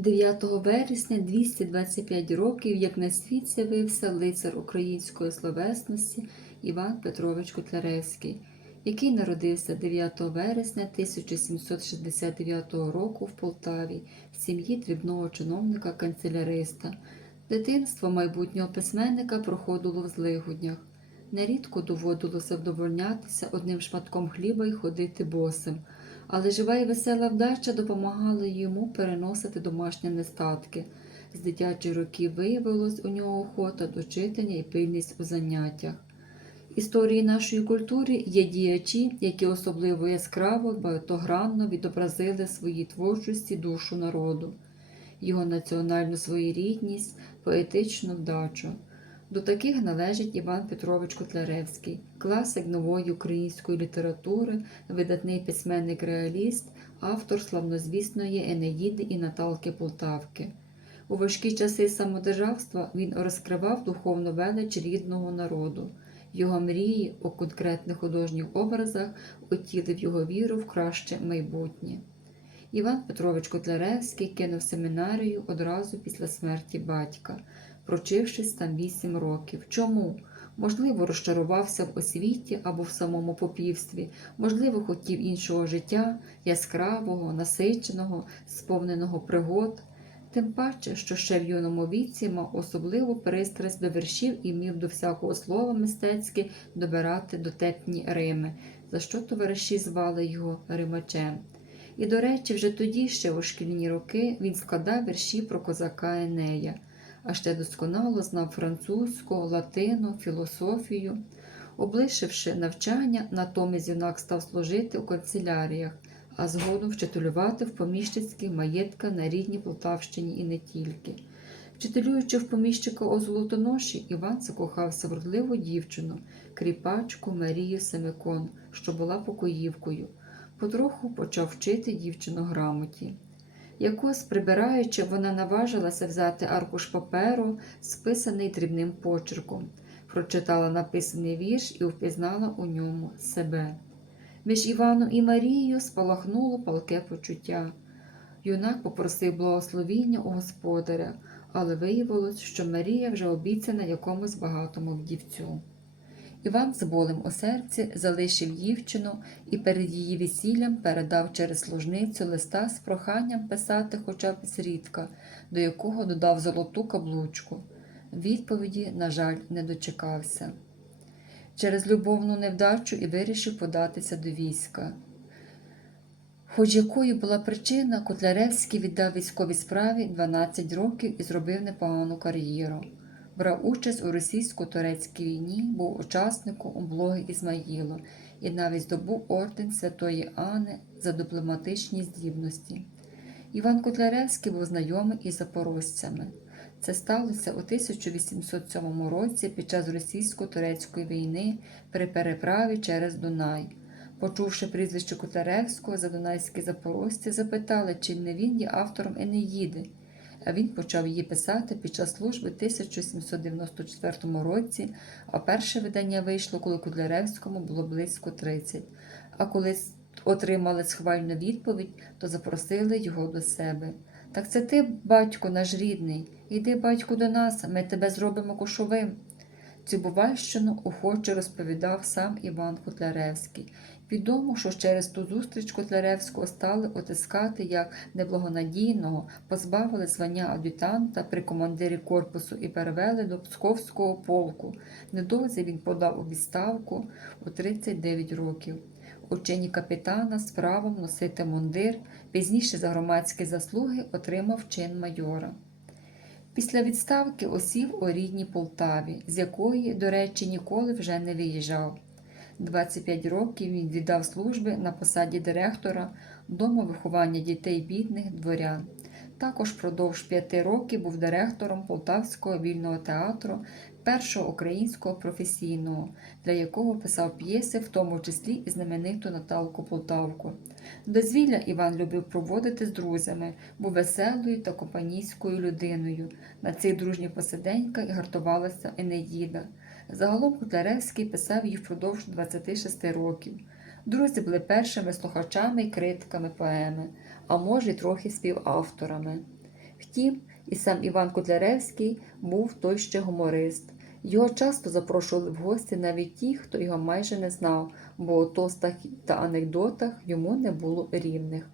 9 вересня 225 років, як на світ з'явився лицар української словесності Іван Петрович Котляревський, який народився 9 вересня 1769 року в Полтаві в сім'ї дрібного чиновника канцеляриста. Дитинство майбутнього письменника проходило в злигоднях. Нерідко доводилося вдовольнятися одним шматком хліба і ходити босим, але жива і весела вдача допомагала йому переносити домашні нестатки. З дитячих років виявилось у нього охота до читання і пильність у заняттях. В історії нашої культури є діячі, які особливо яскраво, багатогранно відобразили в своїй творчості душу народу, його національну своєрідність, поетичну вдачу. До таких належить Іван Петрович Котляревський, класик нової української літератури, видатний письменник-реаліст, автор славнозвісної Енеїди і Наталки Полтавки. У важкі часи самодержавства він розкривав духовну велич рідного народу. Його мрії у конкретних художніх образах отілив його віру в краще майбутнє. Іван Петрович Котляревський кинув семінарію одразу після смерті батька, прочившись там вісім років. Чому? Можливо, розчарувався в освіті або в самому попівстві, можливо, хотів іншого життя, яскравого, насиченого, сповненого пригод. Тим паче, що ще в юному віці мав особливу пристрасть до віршів і вмів до всякого слова мистецьке добирати дотепні рими, за що товариші звали його Римачем. І, до речі, вже тоді, ще у шкільні роки, він складав вірші про козака Енея, а ще досконало знав французьку, латину, філософію. Облишивши навчання, натомість юнак став служити у канцеляріях, а згодом вчителювати в поміщицьких маєтках на рідній Полтавщині і не тільки. Вчителюючи в поміщика у Золотоноші, Іван закохався в вродливу дівчину, кріпачку Марію Семикон, що була покоївкою. Потроху почав вчити дівчину грамоті. Якось, прибираючи, вона наважилася взяти аркуш паперу, списаний дрібним почерком, прочитала написаний вірш і впізнала у ньому себе. Між Іваном і Марією спалахнуло палке почуття. Юнак попросив благословіння у господаря, але виявилось, що Марія вже обіцяна якомусь багатому вдівцю. Іван з болем у серці залишив дівчину і перед її весіллям передав через служницю листа з проханням писати хоча б зрідка, до якого додав золоту каблучку. Відповіді, на жаль, не дочекався. Через любовну невдачу і вирішив податися до війська. Хоч якою була причина, Котляревський віддав військовій справі 12 років і зробив непогану кар'єру. Брав участь у російсько-турецькій війні, був учасником облоги Ізмаїла і навіть здобув орден Святої Ани за дипломатичні здібності. Іван Котляревський був знайомий із запорожцями. Це сталося у 1807 році під час російсько-турецької війни при переправі через Дунай. Почувши прізвище Котляревського, задунайські запорожці запитали, чи не він є автором Енеїди він почав її писати під час служби в 1794 році, а перше видання вийшло, коли Кудляревському було близько 30. А коли отримали схвальну відповідь, то запросили його до себе. Так це ти, батько, наш рідний, іди, батько, до нас, ми тебе зробимо кошовим. Цю бувальщину охоче розповідав сам Іван Котляревський. Відомо, що через ту зустріч Котляревського стали отискати як неблагонадійного, позбавили звання ад'ютанта при командирі корпусу і перевели до Псковського полку. Недовзі він подав у відставку у 39 років. У чині капітана з правом носити мундир, пізніше за громадські заслуги отримав чин майора. Після відставки осів у рідній Полтаві, з якої, до речі, ніколи вже не виїжджав. 25 років він віддав служби на посаді директора Дому виховання дітей бідних дворян. Також впродовж п'яти років був директором Полтавського вільного театру, першого українського професійного, для якого писав п'єси, в тому числі і знамениту Наталку Полтавку. Дозвілля Іван любив проводити з друзями, був веселою та компанійською людиною. На цих дружніх посиденьках і гартувалася Енеїда. Загалом Котляревський писав їх впродовж 26 років. Друзі були першими слухачами і критиками поеми, а може й трохи співавторами. Втім, і сам Іван Котляревський був той ще гуморист. Його часто запрошували в гості навіть ті, хто його майже не знав, бо у тостах та анекдотах йому не було рівних.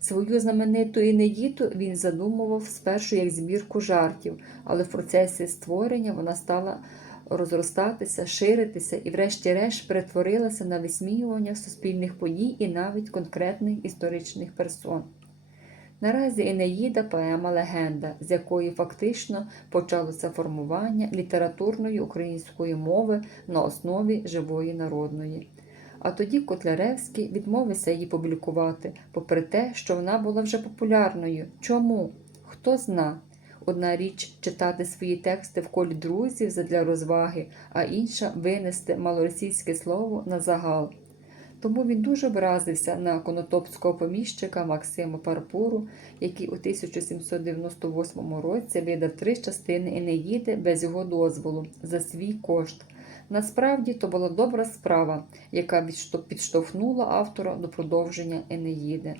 Свою знамениту Енеїду він задумував спершу як збірку жартів, але в процесі створення вона стала розростатися, ширитися і, врешті-решт, перетворилася на висміювання суспільних подій і навіть конкретних історичних персон. Наразі Енеїда поема легенда, з якої фактично почалося формування літературної української мови на основі живої народної. А тоді Котляревський відмовився її публікувати, попри те, що вона була вже популярною. Чому? Хто зна? Одна річ читати свої тексти в колі друзів задля розваги, а інша винести малоросійське слово на загал. Тому він дуже образився на конотопського поміщика Максима Парпуру, який у 1798 році видав три частини Енеїди без його дозволу за свій кошт. Насправді то була добра справа, яка підштовхнула автора до продовження Енеїди.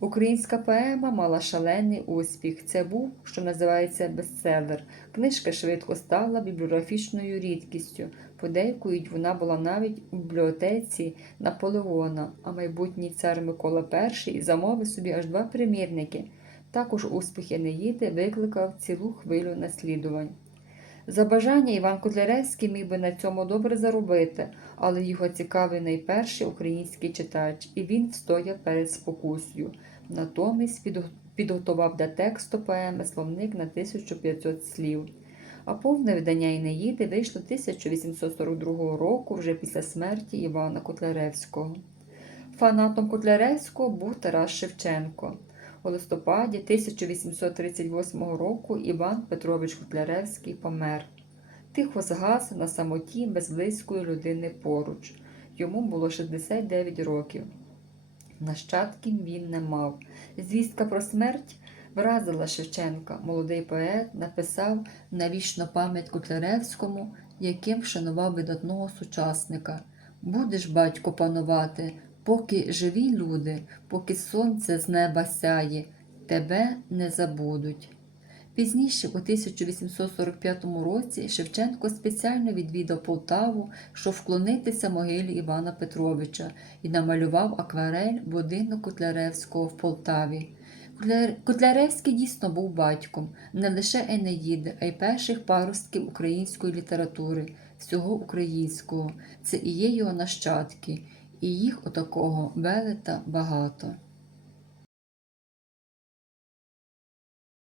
Українська поема мала шалений успіх. Це був, що називається бестселер. Книжка швидко стала бібліографічною рідкістю. Подейкують, вона була навіть у бібліотеці Наполеона, а майбутній цар Микола І замовив собі аж два примірники. Також успіх Енеїди викликав цілу хвилю наслідувань. За бажання Іван Котляревський міг би на цьому добре заробити, але його цікавий найперший український читач, і він встояв перед спокусою. Натомість підго- підготував до тексту поеми словник на 1500 слів. А повне видання Інеїди вийшло 1842 року, вже після смерті Івана Котляревського. Фанатом Котляревського був Тарас Шевченко. У листопаді 1838 року Іван Петрович Котляревський помер. Тихо згас на самоті без близької людини поруч. Йому було 69 років. Нащадків він не мав. Звістка про смерть вразила Шевченка. Молодий поет написав на вічну пам'ять Котляревському, яким вшанував видатного сучасника. Будеш, батько, панувати, поки живі люди, поки сонце з неба сяє, тебе не забудуть. Пізніше, у 1845 році, Шевченко спеціально відвідав Полтаву, щоб вклонитися могилі Івана Петровича і намалював акварель будинок Котляревського в Полтаві. Котляревський дійсно був батьком не лише Енеїди, а й перших паростків української літератури, всього українського. Це і є його нащадки, і їх отакого велета багато.